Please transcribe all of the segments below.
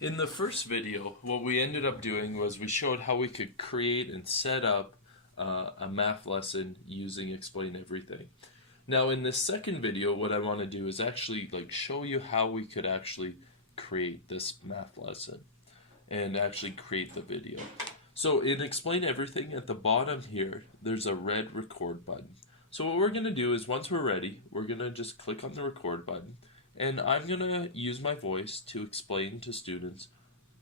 In the first video, what we ended up doing was we showed how we could create and set up a math lesson using Explain Everything. Now in this second video, what I want to do is actually show you how we could actually create this math lesson and actually create the video. So in Explain Everything, at the bottom here, there's a red record button. So what we're going to do is once we're ready, we're going to just click on the record button. And I'm going to use my voice to explain to students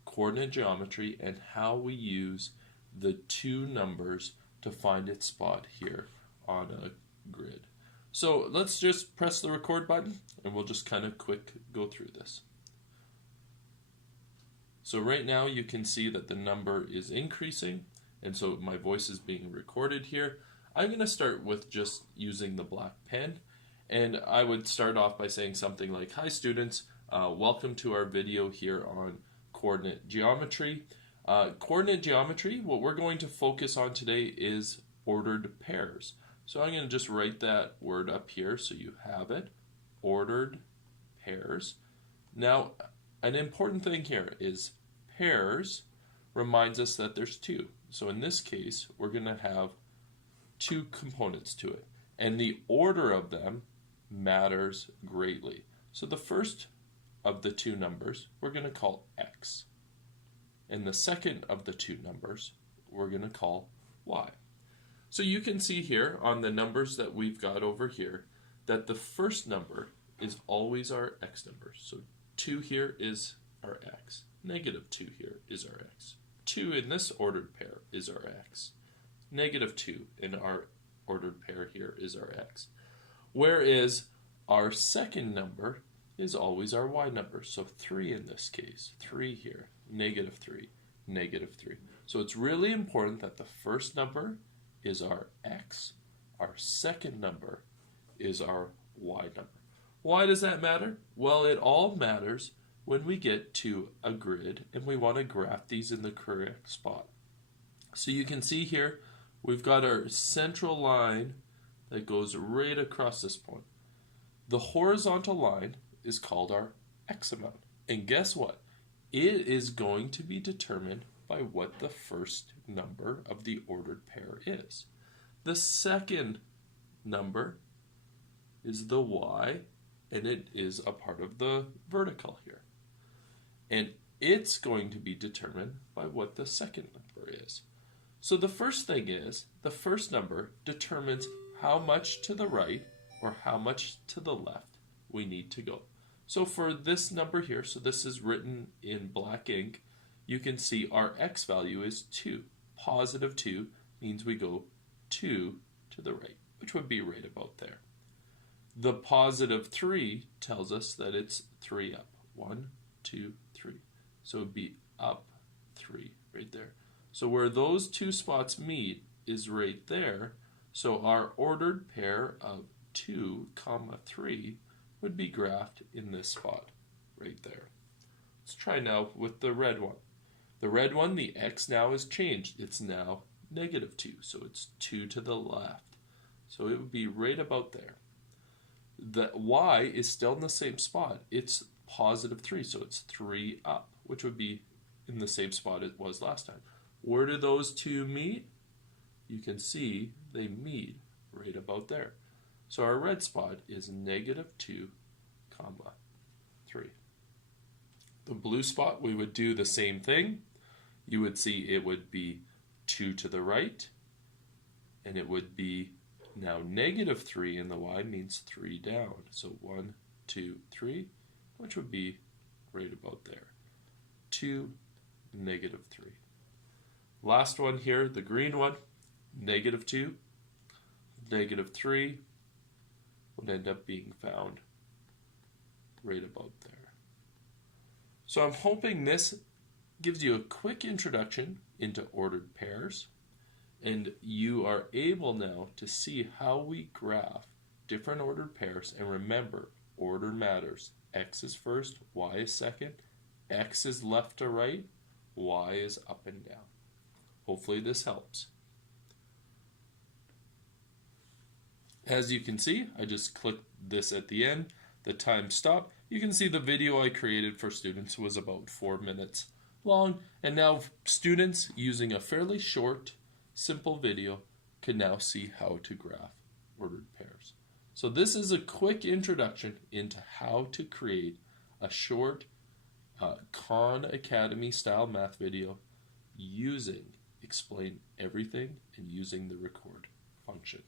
coordinate geometry and how we use the two numbers to find its spot here on a grid. So let's just press the record button and we'll just kind of quick go through this. So right now you can see that the number is increasing, and so my voice is being recorded here. I'm going to start with just using the black pen. And I would start off by saying something like, "Hi students, welcome to our video here on coordinate geometry." Coordinate geometry, what we're going to focus on today is ordered pairs. So I'm going to just write that word up here so you have it, ordered pairs. Now, an important thing here is pairs reminds us that there's two. So in this case, we're going to have two components to it, and the order of them matters greatly. So the first of the two numbers we're going to call x, and the second of the two numbers we're going to call y. So you can see here on the numbers that we've got over here that the first number is always our x number. So 2 here is our x, -2 here is our x, 2 in this ordered pair is our x, -2 in our ordered pair here is our x. Whereas our second number is always our y number. So 3 in this case, 3 here, -3, -3. So it's really important that the first number is our x, our second number is our y number. Why does that matter? Well, it all matters when we get to a grid and we want to graph these in the correct spot. So you can see here, we've got our central line that goes right across this point. The horizontal line is called our x amount. And guess what? It is going to be determined by what the first number of the ordered pair is. The second number is the y, and it is a part of the vertical here. And it's going to be determined by what the second number is. So the first thing is, the first number determines how much to the right or how much to the left we need to go. So for this number here, so this is written in black ink, you can see our x value is 2. Positive 2 means we go 2 to the right, which would be right about there. The positive 3 tells us that it's 3 up. 1, 2, 3. So it would be up 3 right there. So where those two spots meet is right there. So our ordered pair of 2, 3 would be graphed in this spot right there. Let's try now with the red one. The red one, the x now is changed. It's now -2, so it's 2 to the left. So it would be right about there. The y is still in the same spot. It's positive 3, so it's 3 up, which would be in the same spot it was last time. Where do those two meet? You can see they meet right about there. So our red spot is -2, 3. The blue spot, we would do the same thing. You would see it would be 2 to the right, and it would be now -3 in the y means 3 down. So 1, 2, 3, which would be right about there. 2, -3. Last one here, the green one, -2, -3 would end up being found right about there. So I'm hoping this gives you a quick introduction into ordered pairs, and you are able now to see how we graph different ordered pairs. And remember, order matters. X is first, y is second, x is left to right, y is up and down. Hopefully this helps. As you can see, I just clicked this at the end, the time stopped, You can see the video I created for students was about 4 minutes long, and now students using a fairly short, simple video can now see how to graph ordered pairs. So this is a quick introduction into how to create a short Khan Academy style math video using Explain Everything and using the record function.